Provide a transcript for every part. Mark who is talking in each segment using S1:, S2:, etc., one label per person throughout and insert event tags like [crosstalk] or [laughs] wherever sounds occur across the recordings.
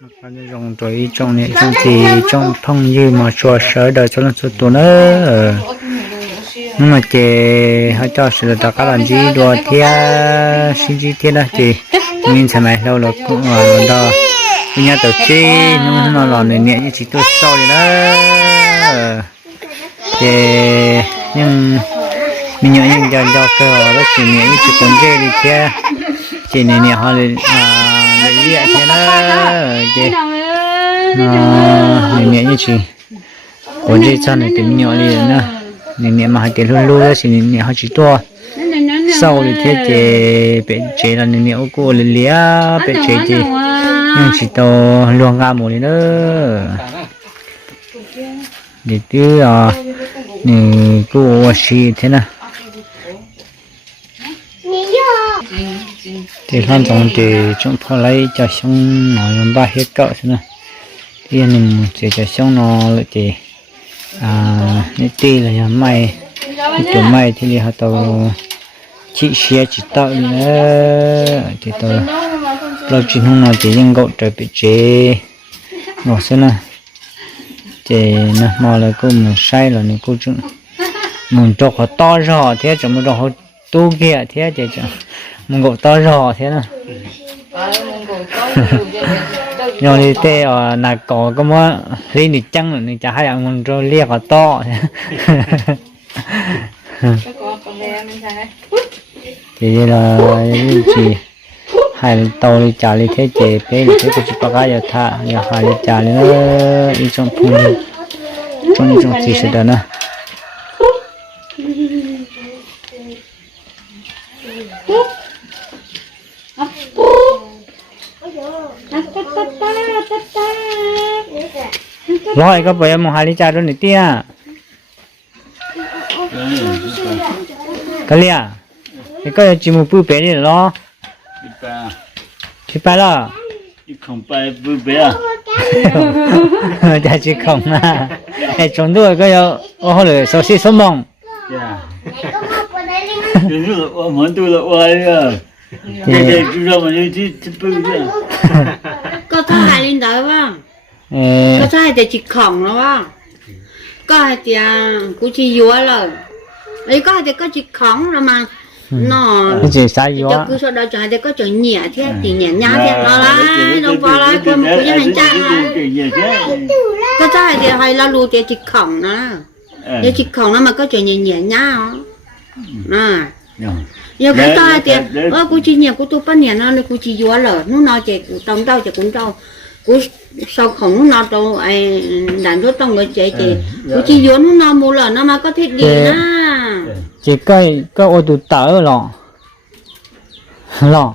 S1: còn dùng tuổi trong này trong thì trong thông như mà cho sở đời cho nó số tuổi nữa ờ. nhưng mà chị họ cho sự tất các làm gì đồ thia, xin gì thia đó chị. Mình sẽ mày lâu rồi cũng ở đó bây giờ tổ chi nó nó là này nhẹ như chỉ tôi sau đó. Thì nhưng mình nhớ những giờ do cơ đó, chị nhẹ như chỉ còn dễ đi thia. Chị này nhẹ họ à, là à là thế đó. chị à nhẹ như chị. Còn dễ cho này tìm nhỏ đi nữa nè nè mà tiền luôn luôn đó thì nè nè họ chỉ to. Sau thì thế thì bị chế là nè nè ô cô lì lìa bị chế thì nhưng chỉ to luôn ra một nữa để thứ à nè cô xì thế nào thì lan trong thì chúng phải lấy cho xong nó làm ba hết cỡ nữa, nào. Thì mình sẽ cho xong nó lại thì à cái tì là nhà mày. Cái mày thì họ tàu chị xe chỉ tạo nữa. Thì tàu lâu chỉ không nào chỉ những gỗ trời bị chế nó xem nào. Chế nó mà là cô mình sai là này cô chúng mình cho họ to rõ thế chẳng cho họ tu kia thế chứ mông mình gỗ to rò thế nè nhỏ thì tê ở nà có cái mà đi nị chăng rồi chả hay ăn mông rồi liếc ở to. [laughs] Thì là cái gì? Hai tàu đi trả đi thế chế bé thế cái chụp cái giờ thả giờ hai đi trả nó đi trong phun trong trong gì sẽ đó nè rồi có phải một hai đi trả rồi nè tia. Cái lia cái cái chỉ một bữa bé đi lo. Thì phải là không phải bự bé à chả chỉ không à. Cái chúng tôi cái yo ô hồ lửa số xí số mong dạ cái nữa là ô món tôi là 내가 주라면 여기 뒷부분이 야.
S2: ก็ถ้าหายลินได้ว่าง
S1: เออก็ถ้า
S2: หายแต่จิกของแล้วว่างก็หายแต่กูชียัวเลยไอ้ก็หายแต่ก็จิกของแล้วมั้งเนาก็จะใช้ยัว จะกูชอบเรจะหายแต่ก็จะเหนียเที่ยตีเหนียน้าเที่ยเอาละน้องปอละคนกูยังหันจ้างละ ก็ถ้าหายแต่หายเรารู้แต่จิกของนะเดี๋ยวจิกของแล้วมันก็จะเหนียเหนียน้าอะ giờ cái ta thì ơ cô chỉ nhà cô tôi bắt nhà nó cô chỉ dúa rồi nó nói chị trong đâu chị cũng đâu cô sau khổng nó đâu ai đàn đốt trong người chị chị cô chỉ dúa nó nó mua rồi nó mà có thiết gì na
S1: chỉ cái cái ô tô tớ lọ lọ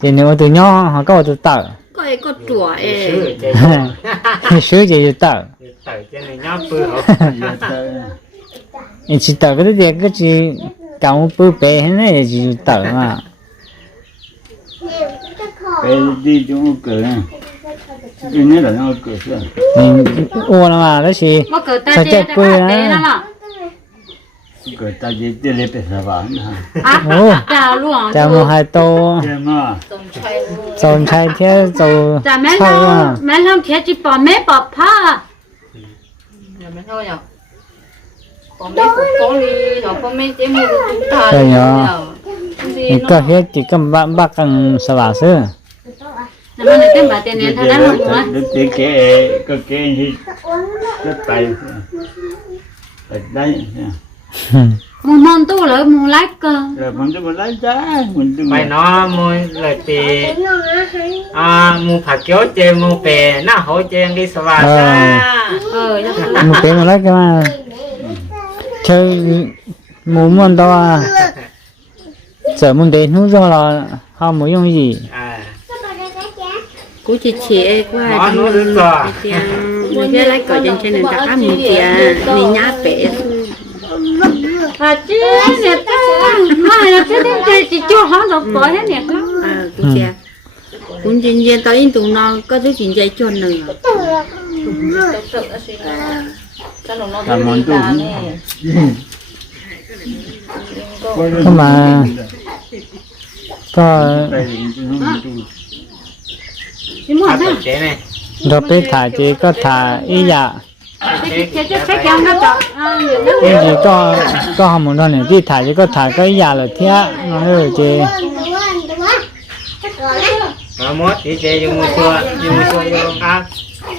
S1: thì nếu ô tô nhỏ họ có ô tô tớ có ai có chùa. Ấy sửa chỉ tớ tại trên này nhá bự hả em chỉ tớ cái gì cái เก่าปื้อเปให้นี่ยู่เต่อมาไปดีจังเกินอันนี้แหละน้องเกิดเสืนี่โอ้ละมาแล้วงช่าเกิดตเจ๊ตาเจ๊นนะเกิดตาเจ๊เตเล็บเป็นสวรรนะโอ้จ้าหวงจ้าโมไฮโตจ้ามาสนชัยเที่ยวโจ้แม่น้อง
S2: แม่น้อเที่ยวจีปอแม่ปอบผ้าแม่น้ออยาก gì cả một bữa bé thế này chỉ tớ mà cái đi chỗ cửa cái này là nó cửa rồi mình ô nó mà đó chỉ mà cỡ ta Sao chị chết nó quê khác á? đấy lắm ạ cửa ta chỉ đi lấy bể sao bạn ô à chào luôn chào một hai tô cái mà xong chạy thế rồi chào mấy chạy lâu à mấy lâu thiệt chỉ bỏ mấy bỏ pha mấy thôi nhở có mấy cuộc có đi nó có mấy chế mua của chúng ta Rồi nhở. đi thì có
S1: hết chỉ cầm bạn bác cần sao bà sư
S2: làm ơn tên bà tên này cái thay đó không á cái cái cái
S1: cái cái gì cái tay ở đây
S2: mua món tu lại mua lái cơ rồi mình
S1: cứ lấy giá mình cứ mày nó mua là thì à mua phải kéo chơi mua bè nó hỗ trợ đi sao vào Ờ. ờ một cái mà lấy cái mà chơi muốn muốn đâu à? Sợ muốn đến lúc rồi là không muốn dùng gì? À.
S2: Cô chị chị qua tiền người kia lấy cờ trên trên nền tảng ăn một tiền mình nhá bể.
S1: À chứ nè ta mà là cái đứa chơi chỉ cho họ được bỏ hết nè con à cô chị
S2: cũng chuyện gì tao in tụi nó có thứ chuyện dây cho nữa cho nó nó làm món đi tu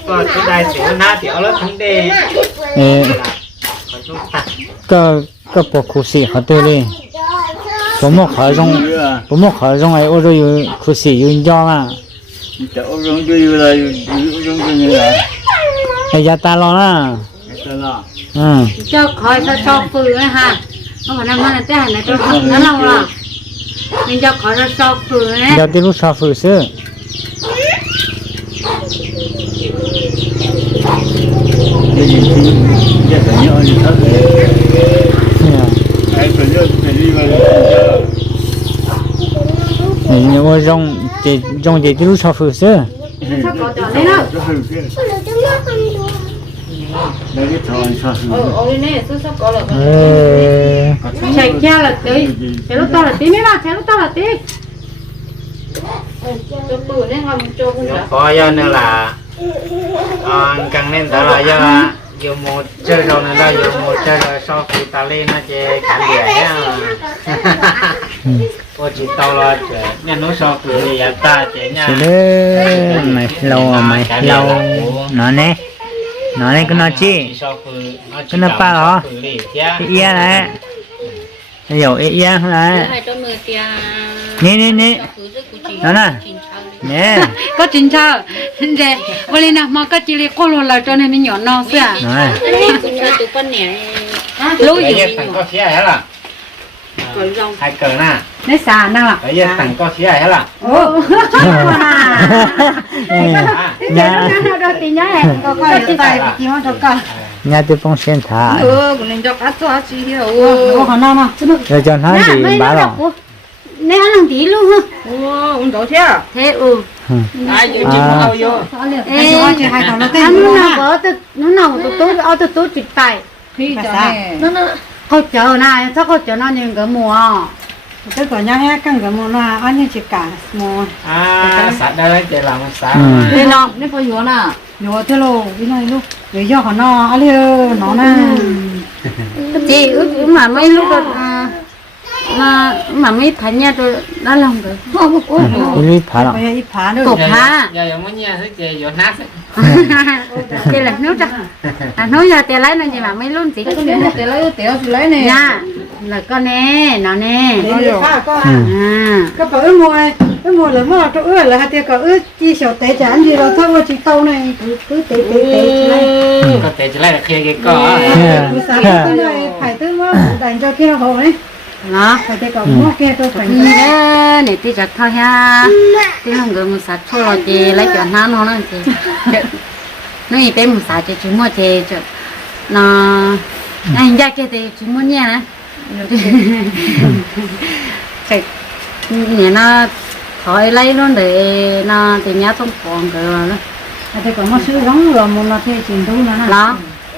S1: ก็จะได้เสียหน้าเสียแล้วทั้งเดย์เออก็ก็ปกคุสีเขาตัวเลยผมว่าเขาจงผมว่าเขาจงไอ้โอ้ยอยู่คุสีอยู่ย่อมาแต่โอ้ยอยู่อยู่เลยอยู่อยู่อยู่เลยไอ้ยาตาลอนะตาลออืม
S2: เจ้าคอยจะชอบปืนนะฮะเขาบอกนั่นมันแต่หันนะเจ้านั่นเราล่ะมันเจ้าคอยจะชอบปืนนะเดี๋ยว
S1: ที่รู้ชอบปืนซื้อ Ờ, nếu mà rong thì rong thì cứ sao phơi chứ đấy cái thò sao
S2: ôi nè sao sao có là
S1: chạy kia là tí cái
S2: lúc to là tí mấy bà cái lúc to là tí cho bự nên làm cho không được
S1: coi nên là cần nên tạo là do dù một chơi rồi nữa đó dù một chơi rồi sau khi ta lên nó chơi cản địa nhá. cô [laughs] chỉ tao là chơi nhà nó sau khi thì ta chơi nha. Mày lâu à mày lâu. nó nè. Nó nè cái nó chi. Cái nó ba hả? cái ia này. Hiểu cái ia không này nè nè nè. Cứ. Đó nè. Chị sao đi. nè có chính
S2: sao để vừa lên nào mà có chỉ là cô luôn là cho nên mình nhỏ non xưa à
S1: nói Cũng
S2: cho tụi con nè. lối bây giờ gì thằng có phía hết là còn rong hai
S1: cờ nè nó xả nào à bây giờ thằng có phía hết là ô à
S2: nhà nó đâu tí nhá này có coi cái tài bị chim cho con
S1: nhà tôi phong sen thả
S2: Ừ, cũng nên cho cá cho chị hiểu. ô họ non non
S1: rồi cho nó gì bá rồi
S2: nè ăn làm tí luôn hả? Ồ, cũng tốt thế à? thế ừ. Ai chịu chịu mau vô. ê. Anh nó nào có từ nó nào từ tốt ở từ tốt trực tại Khi cho nè. nó nó có chờ này sao có chờ nó những cái mùa. Cái của nhau hết căn cái món là ăn như chỉ cả món
S1: à sạch đây chơi làm sao Ừ. nên nó
S2: nên phải hiểu nè. Nhỏ thế lô cái này lúc vì do họ nó ăn nó nè. Chị ước mà mấy lúc đó à, mà mà mấy thằng nhà tôi đã lòng rồi. [laughs] Không có đi đi phá rồi giờ phá. phá
S1: giờ giờ muốn nhà thích chơi vô nát
S2: [laughs] chị là nước ra à nói ra tiền lấy nó gì mà mấy luôn chị Cái này tiền lấy tiền thì lấy nè. nha là con nè nó nè. Phá có ừ. à. Cái có ướt mua ướt mua là mua chỗ ướt là hai tiền có ướt chi sầu tế chán gì đó thôi chỉ tàu này. Cứ cứ tế tế tế lấy có
S1: thể chỉ là khi cái cỏ này
S2: phải tới mua đánh cho kia hồ ấy nó phải tới có mua kia tôi phải gì đó để tí chặt thôi ha. Tí không người một sạch thôi rồi chị lấy cho nó nó nó chị nó gì tên một sạch chị chỉ mua chị cho nó anh ra kia thì chỉ mua nha nè. [laughs] Phải nhà nó khỏi lấy luôn để nó thì không còn cái rồi. Đó thì có một sự giống rồi một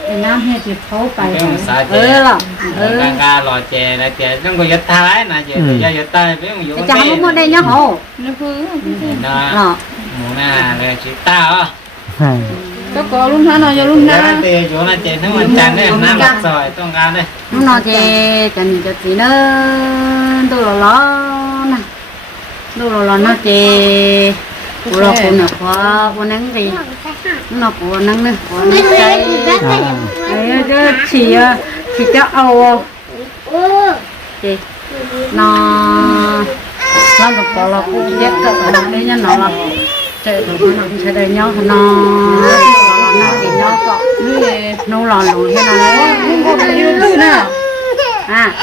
S2: là thế trình thu nữa nè đó thì nam hay chỉ
S1: phố bài cái một xã ừ chơi là ừ đang ga lò chè là chè nó có giật thái nè chè giờ giật tay biết không Để dụng cho không mua đây nhá hổ
S2: Nó cứ. nó đó muốn
S1: nè là chỉ tao Ừ.
S2: Cho có luôn hả? Nó vô luôn giờ nè. nó
S1: tiền chỗ nó chè nó mình chăn đấy nó mặc rồi tôi ga
S2: đây nó nói thì cho nên cho chị nó tôi là lo nè tôi là lo nó thì của nó của nó của của nắng gì nó của nắng nữa của nắng. Cái
S1: à. Đấy cái chỉ à,
S2: chỉ cho ầu thì nó nó được có là cũng biết cái cái đấy nhá nó là chạy được nó sẽ đây nhau nó nó thì nhau có nó lò lùi thế nào Không có cái gì nữa. À.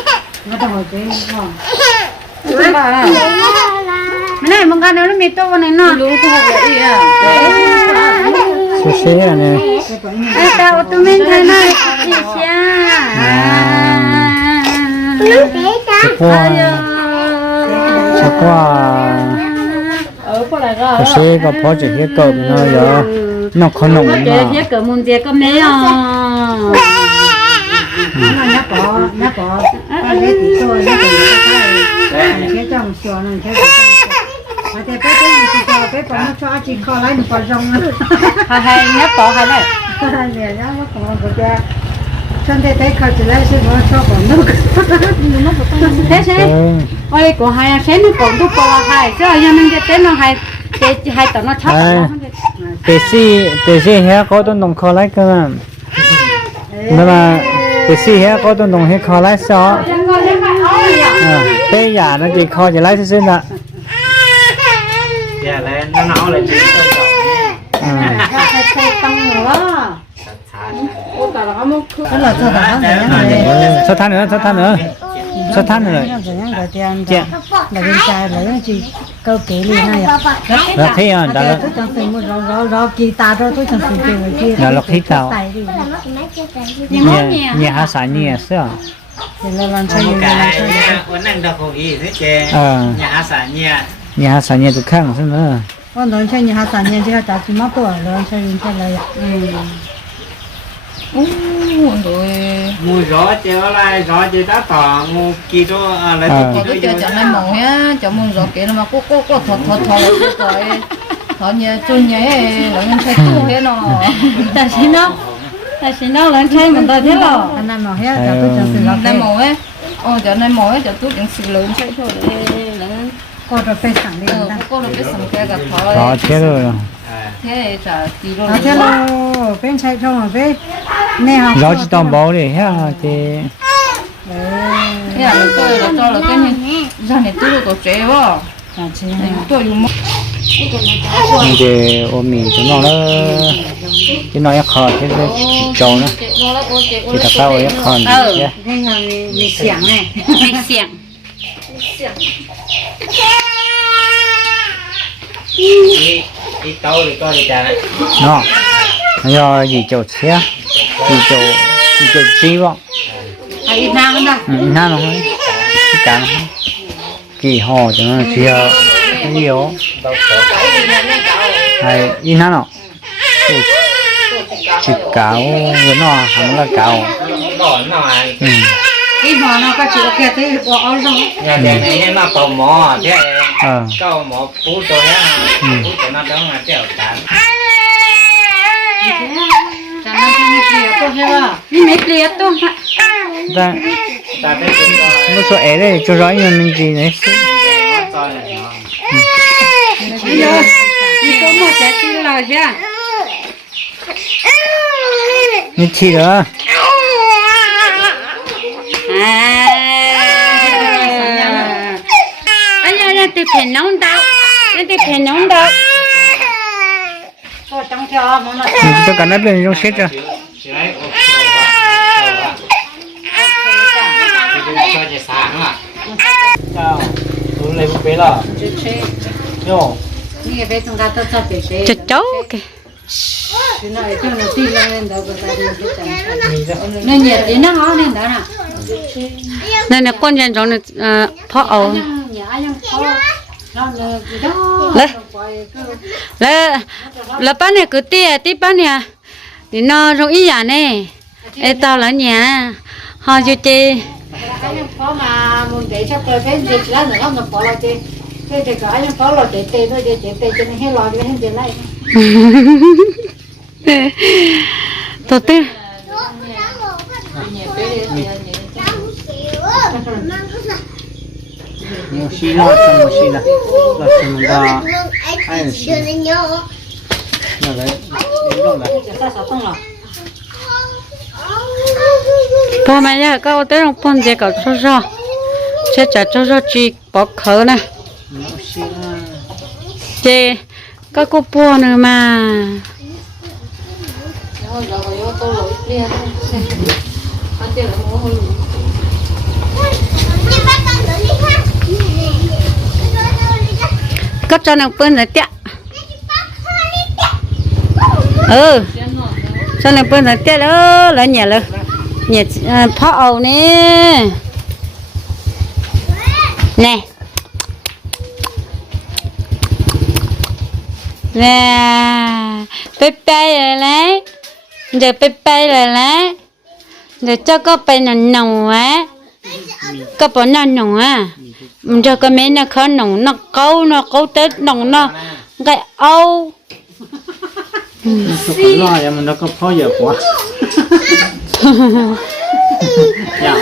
S2: Nó đâu có chơi không này mong cái nó mệt to này nó Luôn không học vậy à.
S1: số xe là nè
S2: cái Ê, tao tụi mình thấy nó chị
S1: xa số qua số qua Ở có xe có phó chỉ cái cậu nó giờ nó không nồng mà
S2: hết cỡ môn chơi có mấy à nó có nhắc có ăn cái tí thôi nó cái cái trong sườn này cái à thì bé bé chỉ cho bé còn nó cho chỉ kho lại một con rong nữa. Hai hai nhát bỏ hai này. Nè nó nó còn một cái chân thế thế kho chỉ lại sẽ có cho còn nó thế thế ừ. ôi của hai thế nó còn có bỏ hai. Chứ
S1: cái nó nó mà
S2: mà nó nó tôi tao là không có đó nó nó
S1: sao than nữa sao than nữa? Sao than nữa?
S2: Nó những chị câu kể liền này à là thế à đó là tôi chẳng thấy một rõ rõ rõ kỳ ta đó tôi chẳng thấy cái người kia. Là lọc hít tao.
S1: nhà nhà hạ sản nhà sao thì
S2: là làm sao như làm cái sao nhà uốn nâng đâu không ý thế chứ ờ. Nhà sản nhà.
S1: Nhà hạ sản nhà tụi khác sao nữa
S2: con nói cho nhà sản nhân chứ
S1: ta chỉ mắc tuổi rồi cho nên cho là ô rồi. Mua gió trở lại gió chỉ ta tỏ mua kỳ đó à Ờ. còn cái chờ chọn
S2: này mỏng á chọn mông rồi kia nó mà có có có thọt thọt thọt rồi thọt nhà chung nhà là nhân thấy tu thế nó [laughs] ta chỉ nó ta chỉ nó lên chơi mình ta thế lo anh em nói hết ta tôi chẳng sự lo này mỏng á ồ chọn này mỏng á chọn tôi chẳng sự lớn thấy thôi là con rồi phải sẵn đi ờ ta có có cái sầm cái cả đó thọ thế rồi thế chả tí rồi nó thế lo bên chạy trong rồi bên nè học đó chỉ
S1: tao bảo đi ha thì
S2: thế là tôi là cho là cái này ra này tôi được tổ chế vào ta chỉ tôi dùng
S1: thì ôm mình cho nó nó chứ nó ép khó thế đấy trâu nó
S2: thì thật tao ép khó Ừ. nhé cái nhà mình mình xẻng này Anh xiềng
S1: đi đi tàu thì coi thì chả nó do gì chỗ xe gì chỗ gì chỗ chi vậy hay ít năng đó ừ na nó hơi cái càng kỳ họ cho nó chia nhiều. Hay in na nó. Chỉ cáo với nó hắn là cáo. À ừ. Cái nó có chịu kia thế bỏ rồi nhà này nó tò mò thế ờ câu mò phú tôi á phú cho nó đó mà treo tán chẳng là cái này kia tôi hết à đi mấy kia tôi ta ta thấy chúng ta nó số ấy đấy cho rõ như mình gì đấy
S2: coi là nó bây giờ đi có một cái gì là phèn nóng đâu anh từ phèn nóng đâu có trong theo mà nó cho cả nó lên trong xét cho. Cho tôi là nó cho nó nó nó hóa lên đó nè nên là con nhân trong này phó ẩu nó Lấy. là là bán này cứ tia tí bán này thì nó trong ý giả này Ê tao là nhà. Họ cho chơi anh có mà muốn để cho tôi cái gì là nó nó bỏ lại đi cái cái cái anh có lo để tê nó để để tê cho nên hết lo cái hết tiền này. [laughs] Tôi tư
S1: xí này là chúng ta ai
S2: đấy sao sao tung rồi ba mẹ nhà có tới trong phong gì có cho cho sẽ trả cho cho chị bỏ khờ nè chị có cô bùa nữa mà. Có cho cho nàng bơm rồi tẹt ừ. Cho nàng bơm rồi tẹt đó, là nhẹ là nhẹ à, phá ầu nè. Nè. Nè. Bê bê rồi đấy giờ bê bê rồi đấy giờ cho có bê nồng nồng á. Có bỏ nồng nồng á? Cho cái mấy nó khó nồng nó câu nó câu tết nồng nó cái âu
S1: lo ya mình nó có phô giờ quá.
S2: Dạ.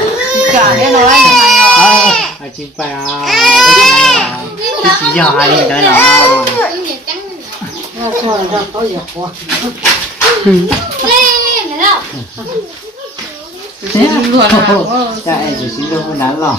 S2: Cả cái nói là mày à
S1: à chị phải à
S2: chị giờ hai đi đấy là nó thôi là
S1: có gì quá chạy chỉ xin đâu có đáng lòng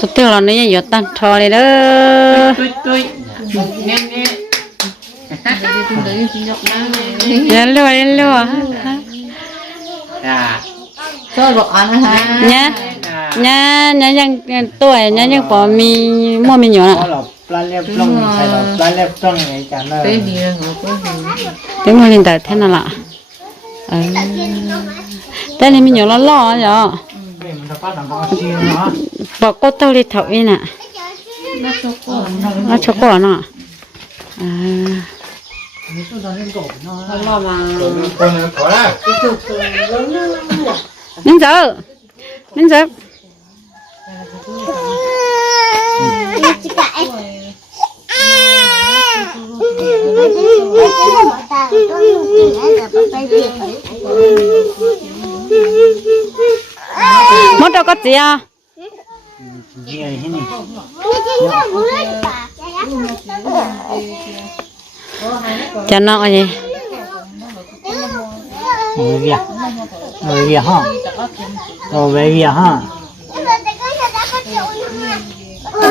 S2: tôi tưởng là nó giờ tan trò này đó. Lùa lên lùa. À cho bọn ăn ha. Nhá nhá nhá nhá tuổi nhá nhá bỏ mi mua mi nhỏ nè tiếng mua lên tại thế nào lạ? Ờ tên này mi nhỏ nó lo rồi
S1: nó
S2: bỏ cô tao đi thầu đi nè. Nó cho cô nó à.
S1: Lo giờ con giờ Thank you. Mất đâu có gì à? Cho nó gì? người việt người việt ha rồi về việt ha Nó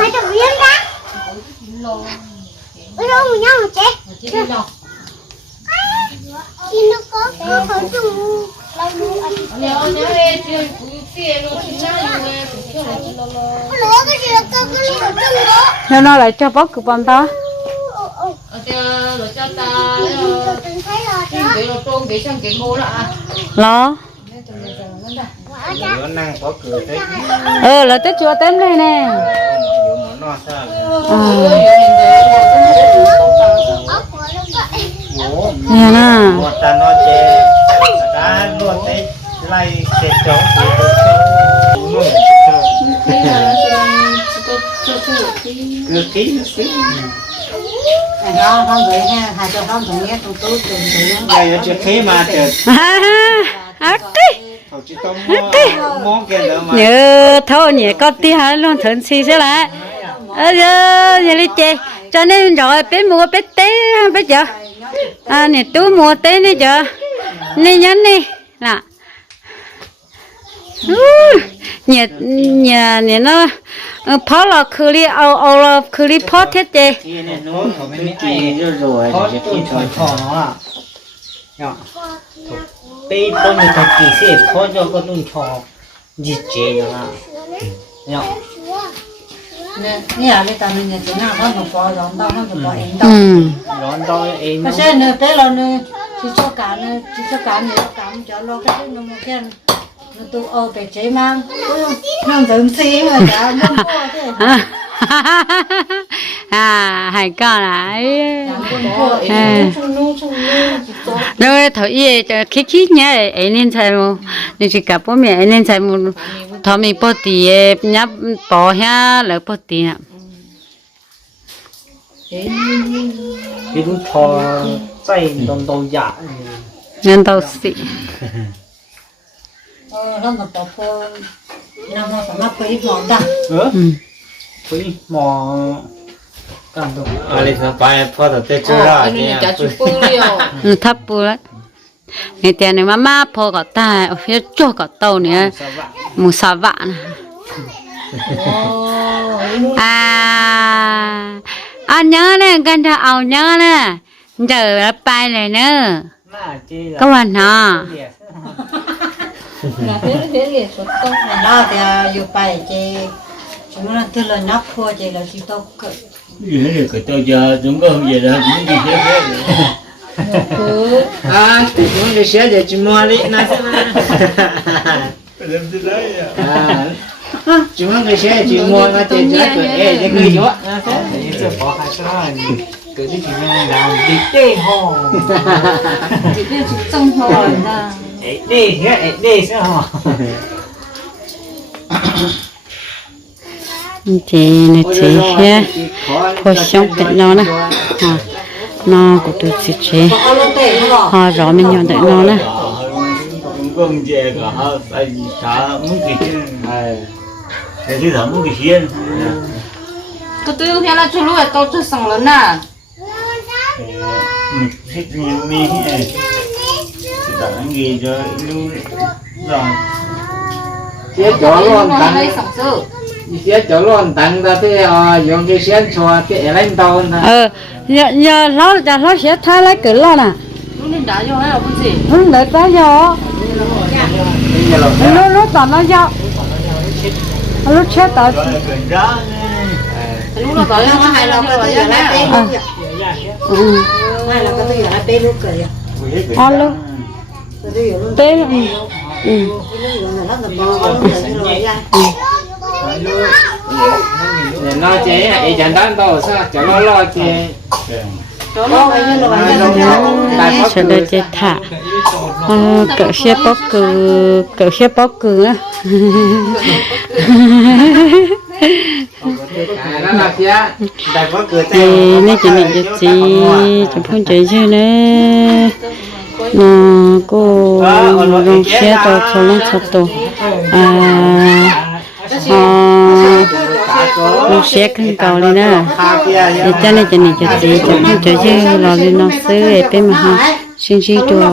S2: nó nó lại cho bóc cực bọn đó Lo năng có Ờ là tết chùa tém đây nè.
S1: Nè nè đã luôn đấy lại kẹt chỗ thì tôi sẽ ngồi
S2: cứ kín xíu nó không vậy ha hai cho không thằng
S1: nhé tôi tôi tìm tự đây là chuyện khí mà trời
S2: nhớ thôi nhỉ con tí hả? Luôn thưởng xì sẽ lại ơ giờ đi chơi, cho nên rồi bé mua bé té bé giờ à nè tú mua té nè giờ này nhắn đi là. Nhà nhà nhà nó ờ, phó là khử đi ao ao là khử đi phó thế chế.
S1: Bây giờ người ta chỉ sẽ phó cho con luôn cho gì chế. Rồi à nhở
S2: nè nè cái cái này chỉ nào con không phó rồi đâu không được phó
S1: em đâu rồi đâu em
S2: nó sẽ nửa thế rồi nửa chỉ cho cả nữa chỉ cho nữa cả mình cho lo cái nó một cái nó tụ ô bé chế mang. Nó giống xí mà cả không có thế [laughs] à hay con lại rồi thổi ye cho. Khí khí nhá ấy nên sai mu nên chỉ cả bố mẹ ấy nên sai mu thọ mình bố tì nhá bỏ ha
S1: lỡ bố tì nè cái đun chó tay đông đông dạ nên đâu xị
S2: ờ nó mà bỏ phô nó mà phải mắc cái món ta ơ ừ cái mò cảm động à lấy thằng phải phô được tết chưa ra nhỉ nó thấp bù lắm ngày tiền này mama phô có ta ở phía chỗ có tàu nè một sáu vạn à anh nhớ nè gần cho ao nhớ nè giờ nó bay này nữa các bạn hả nó thì à, dù phải chế chúng nó từ là nhóc khua
S1: chỉ là chỉ tao cỡ Cái cái tao giờ chúng có về là những cái thế thế. à thì chúng cái xe để chỉ mua đi nè Làm gì đấy à? à chúng cái xe chỉ mua nó chỉ cho cái ê cái người đó thì sẽ bỏ hai cái [laughs] [laughs] cái gì chỉ mua làm đi tê hồ
S2: chỉ biết chỉ trong hồ là
S1: đi thế đi sao chị này chị ha thôi xong cái nó nè.
S2: nó của tôi chị
S1: chị. Họ rõ mình nhận được nó nè. Công về cả hai tay cả muốn cái. Cái thứ thằng muốn cái hiên.
S2: Hiện là chú lúc ấy tôi chưa xong lớn nè
S1: Mình thích nhiều mi này. Thì tặng gì cho lưu rồi. xe chỗ luôn tặng lấy xe chỗ luôn tặng ra thế dùng cái xe cho cái lên tàu nè ờ giờ giờ nó giờ nó sẽ thay lại
S2: cửa lo nè. Lúc nên đá vô hay là cái gì? Không để giờ là nó nó toàn nó giao nó chết tới
S1: lúc nó có nó cái gì là bé gì lúc vậy. Ừ. Hay là cái
S2: gì là bé lúc cười alo luôn tế ừ. Ừ. Nó là
S1: bò nó là như rồi ra. Nó chế ấy chẳng đáng đâu sao? Chỗ nó lo chế. Rồi ra sẽ được
S2: chị thả. Ờ cỡ xe bó cừ cỡ xe bó cừ á [laughs] [laughs] nó là chế đại có cửa thì nên chị mình cho chị chị không chị chứ nè nó cô rong xe tàu thầu lên sập tàu à họ rong xe khăn cầu lên đó để cho nên chị này cho chị chị không chị chứ lo lên nó xứ để bên mà ha xin xin chùa